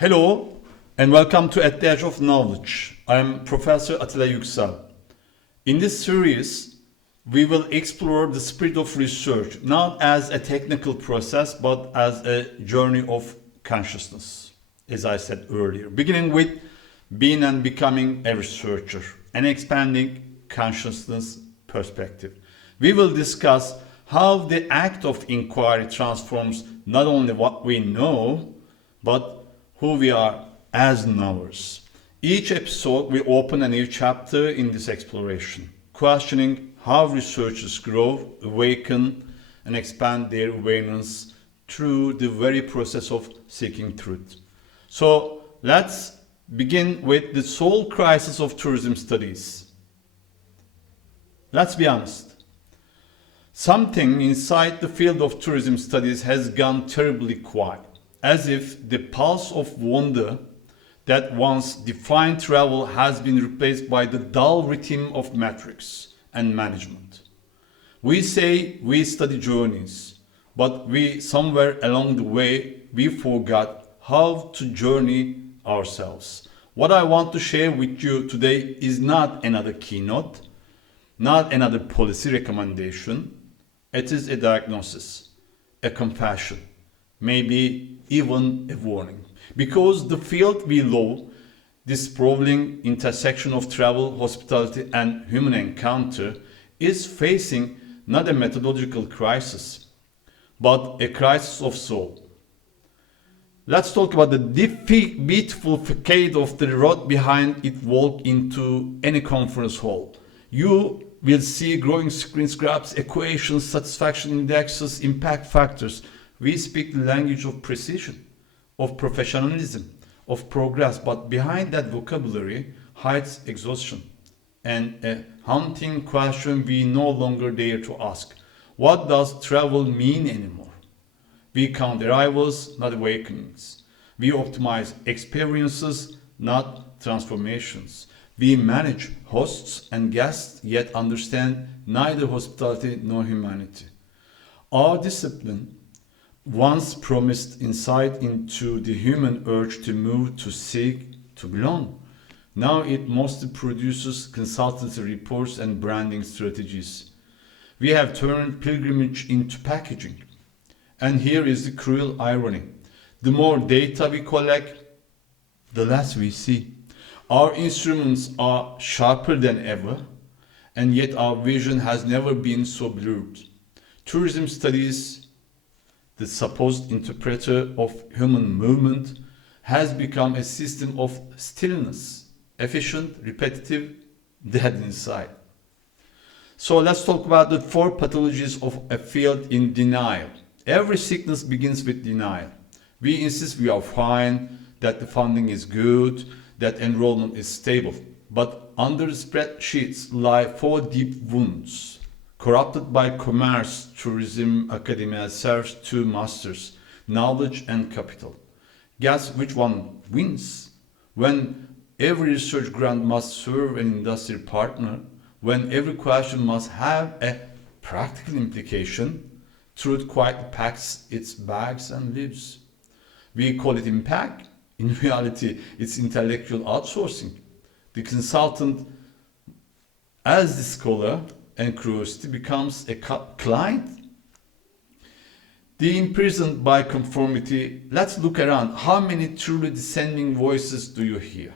Hello and welcome to At the Edge of Knowledge. I'm Professor Atila Yüksel. In this series, we will explore the spirit of research, not as a technical process, but as a journey of consciousness, as I said earlier, beginning with being and becoming a researcher and expanding consciousness perspective. We will discuss how the act of inquiry transforms not only what we know, but who we are as knowers. Each episode will open a new chapter in this exploration, questioning how researchers grow, awaken, and expand their awareness through the very process of seeking truth. So let's begin with the sole crisis of tourism studies. Let's be honest. Something inside the field of tourism studies has gone terribly quiet, as if the pulse of wonder that once defined travel has been replaced by the dull rhythm of metrics and management. We say we study journeys, but somewhere along the way we forgot how to journey ourselves. What I want to share with you today is not another keynote, not another policy recommendation. It is a diagnosis, a compassion, maybe even a warning. Because the field we love, this sprawling intersection of travel, hospitality, and human encounter, is facing not a methodological crisis, but a crisis of soul. Let's talk about the beautiful facade of the road behind it. Walk into any conference hall. You will see growing screen graphs, equations, satisfaction indexes, impact factors. We speak the language of precision, of professionalism, of progress, but behind that vocabulary hides exhaustion and a haunting question we no longer dare to ask. What does travel mean anymore? We count arrivals, not awakenings. We optimize experiences, not transformations. We manage hosts and guests, yet understand neither hospitality nor humanity. Our discipline once promised insight into the human urge to move, to seek, to belong. Now it mostly produces consultancy reports and branding strategies. We have turned pilgrimage into packaging. And here is the cruel irony. The more data we collect, the less we see. Our instruments are sharper than ever, and yet our vision has never been so blurred. Tourism studies, the supposed interpreter of human movement, has become a system of stillness, efficient, repetitive, dead inside. So let's talk about the four pathologies of a field in denial. Every sickness begins with denial. We insist we are fine, that the funding is good, that enrollment is stable. But under the spreadsheets lie four deep wounds. Corrupted by commerce, tourism, academia serves two masters, knowledge and capital. Guess which one wins? When every research grant must serve an industry partner, when every question must have a practical implication, truth quietly packs its bags and leaves. We call it impact. In reality, it's intellectual outsourcing. The consultant, as the scholar, and curiosity becomes a client. The imprisoned by conformity. Let's look around. How many truly dissenting voices do you hear?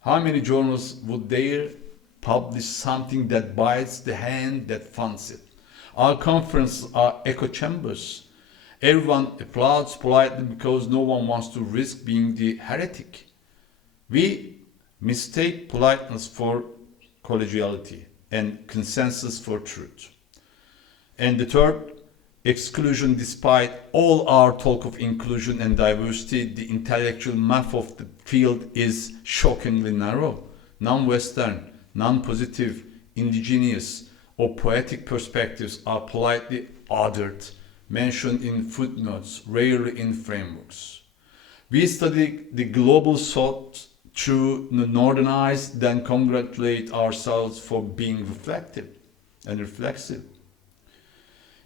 How many journals would dare publish something that bites the hand that funds it? Our conferences are echo chambers. Everyone applauds politely because no one wants to risk being the heretic. We mistake politeness for collegiality and consensus for truth. And the third, exclusion. Despite all our talk of inclusion and diversity, the intellectual map of the field is shockingly narrow. Non-Western, non-positive, indigenous, or poetic perspectives are politely othered, mentioned in footnotes, rarely in frameworks. We study the global south through the northern eyes, then congratulate ourselves for being reflective and reflexive.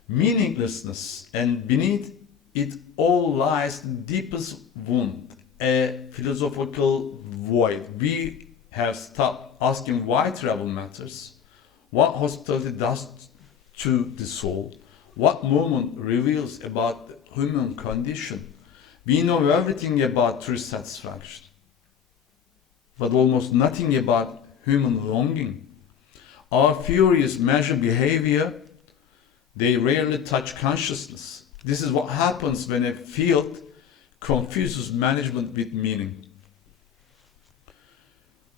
Meaninglessness, and beneath it all lies the deepest wound, a philosophical void. We have stopped asking why travel matters, what hospitality does to the soul, what movement reveals about the human condition. We know everything about true satisfaction, but almost nothing about human longing. Our theories measure behavior, they rarely touch consciousness. This is what happens when a field confuses management with meaning.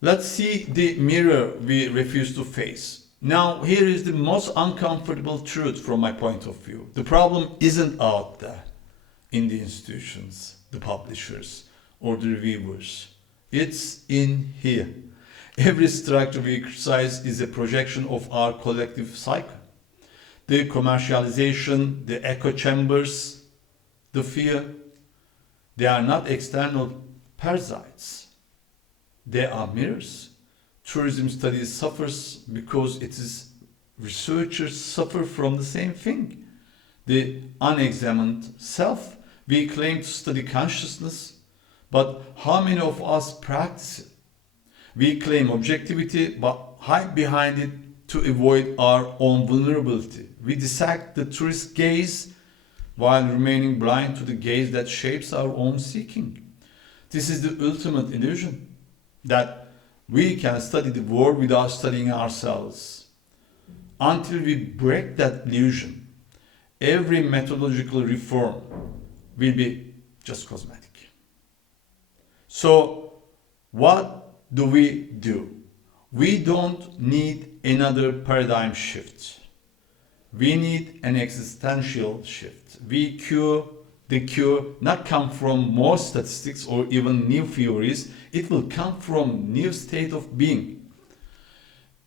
Let's see the mirror we refuse to face. Now, here is the most uncomfortable truth from my point of view. The problem isn't out there in the institutions, the publishers, or the reviewers. It's in here. Every structure we criticize is a projection of our collective psyche. The commercialization, the echo chambers, the fear, they are not external parasites. They are mirrors. Tourism studies suffers because it is researchers suffer from the same thing. The unexamined self. We claim to study consciousness, but how many of us practice it? We claim objectivity, but hide behind it to avoid our own vulnerability. We dissect the tourist gaze while remaining blind to the gaze that shapes our own seeking. This is the ultimate illusion, that we can study the world without studying ourselves. Until we break that illusion, every methodological reform will be just cosmetic. So, what do? We don't need another paradigm shift. We need an existential shift. The cure not come from more statistics or even new theories. It will come from new state of being.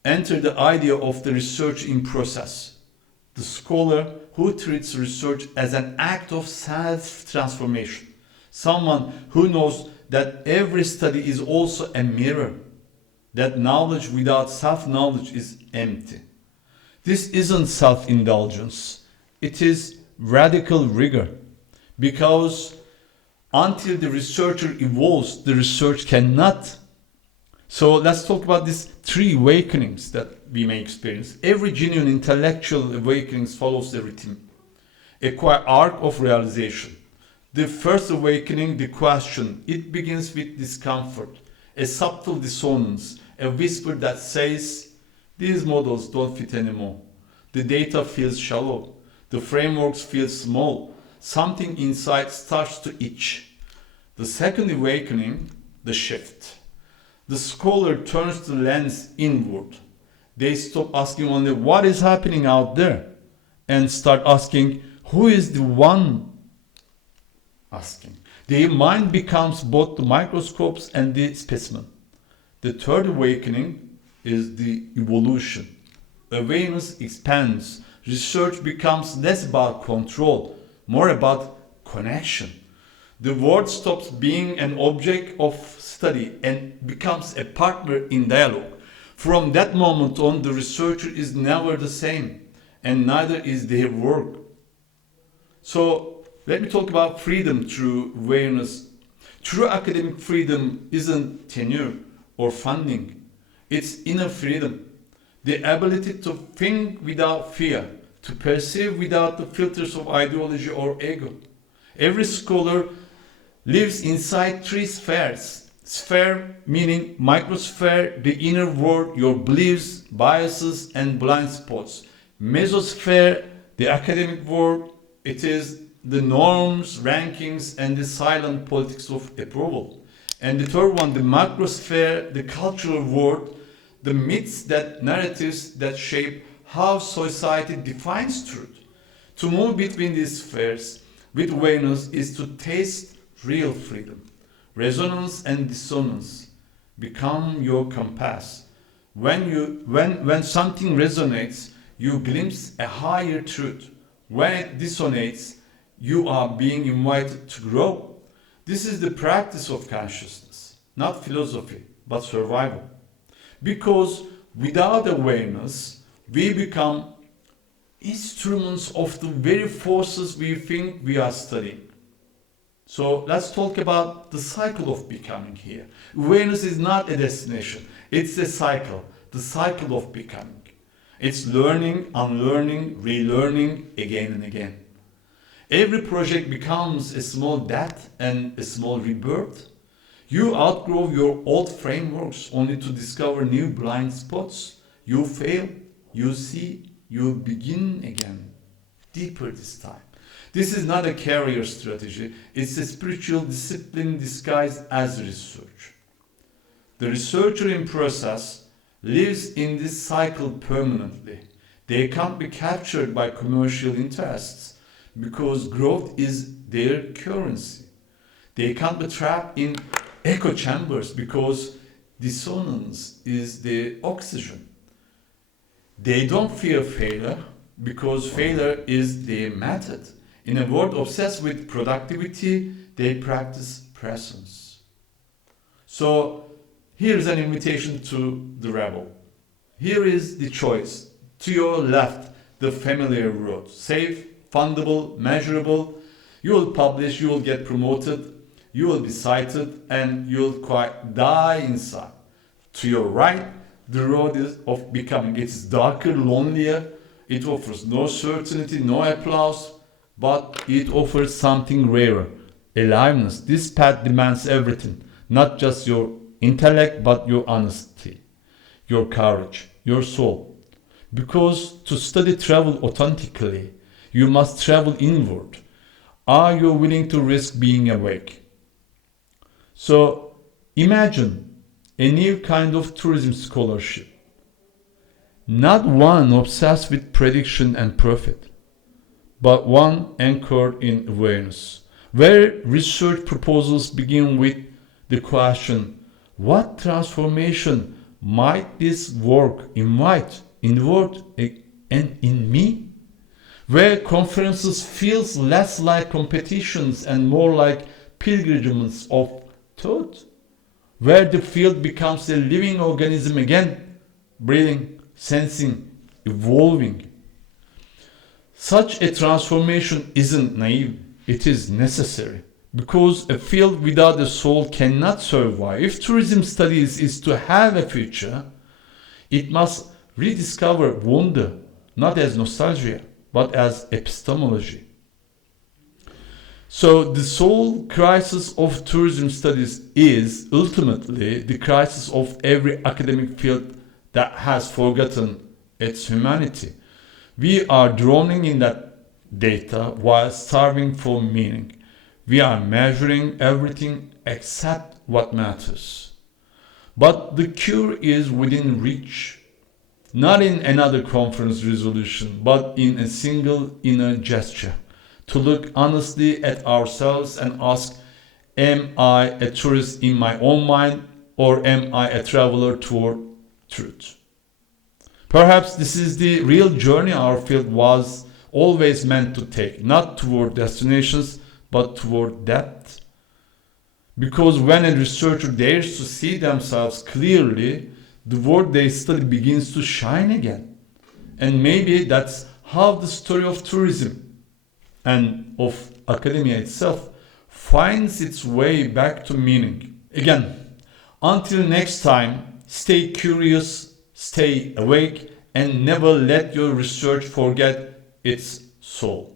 Enter the idea of the research in process. The scholar who treats research as an act of self-transformation. Someone who knows that every study is also a mirror. That knowledge without self-knowledge is empty. This isn't self-indulgence. It is radical rigor. Because until the researcher evolves, the research cannot. So let's talk about these three awakenings that we may experience. Every genuine intellectual awakening follows a rhythm, a quiet arc of realization. The first awakening, the question, it begins with discomfort, a subtle dissonance, a whisper that says, these models don't fit anymore. The data feels shallow. The frameworks feel small. Something inside starts to itch. The second awakening, the shift. The scholar turns the lens inward. They stop asking only what is happening out there and start asking who is the one asking. The mind becomes both the microscopes and the specimen. The third awakening is the evolution. Awareness expands. Research becomes less about control, more about connection. The world stops being an object of study and becomes a partner in dialogue. From that moment on, the researcher is never the same, and neither is their work. So, let me talk about freedom through awareness. True academic freedom isn't tenure or funding. It's inner freedom. The ability to think without fear, to perceive without the filters of ideology or ego. Every scholar lives inside three spheres. Sphere meaning microsphere, the inner world, your beliefs, biases, and blind spots. Mesosphere, the academic world, it is the norms, rankings, and the silent politics of approval. And the third one, the macrosphere, the cultural world, the myths, that narratives that shape how society defines truth. To move between these spheres with awareness is to taste real freedom. Resonance and dissonance become your compass. When something resonates, you glimpse a higher truth. When it dissonates, you are being invited to grow. This is the practice of consciousness, not philosophy, but survival. Because without awareness, we become instruments of the very forces we think we are studying. So let's talk about the cycle of becoming here. Awareness is not a destination, it's a cycle, the cycle of becoming. It's learning, unlearning, relearning again and again. Every project becomes a small death and a small rebirth. You outgrow your old frameworks only to discover new blind spots. You fail, you see, you begin again, deeper this time. This is not a career strategy, it's a spiritual discipline disguised as research. The researcher in process lives in this cycle permanently. They can't be captured by commercial interests because growth is their currency. They can't be trapped in echo chambers because dissonance is their oxygen. They don't fear failure because failure is their method. In a world obsessed with productivity, they practice presence. So here's an invitation to the rebel. Here is the choice. To your left, the familiar road. Safe, fundable, measurable. You will publish, you will get promoted, you will be cited, and you'll quite die inside. To your right, the road is of becoming. It's darker, lonelier. It offers no certainty, no applause, but it offers something rarer, aliveness. This path demands everything, not just your intellect, but your honesty, your courage, your soul. Because to study travel authentically, you must travel inward. Are you willing to risk being awake? So imagine a new kind of tourism scholarship. Not one obsessed with prediction and profit, but one anchored in awareness, where research proposals begin with the question, what transformation might this work invite inward and in me? Where conferences feels less like competitions and more like pilgrimages of thought, where the field becomes a living organism again, breathing, sensing, evolving. Such a transformation isn't naive, it is necessary, because a field without a soul cannot survive. If tourism studies is to have a future, it must rediscover wonder, not as nostalgia, but as epistemology. So the soul crisis of tourism studies is ultimately the crisis of every academic field that has forgotten its humanity. We are drowning in that data while starving for meaning. We are measuring everything except what matters. But the cure is within reach. Not in another conference resolution, but in a single inner gesture. To look honestly at ourselves and ask, am I a tourist in my own mind, or am I a traveler toward truth? Perhaps this is the real journey our field was always meant to take, not toward destinations, but toward depth. Because when a researcher dares to see themselves clearly, the work they study begins to shine again. And maybe that's how the story of tourism and of academia itself finds its way back to meaning. Again, until next time, stay curious, stay awake, and never let your research forget its soul.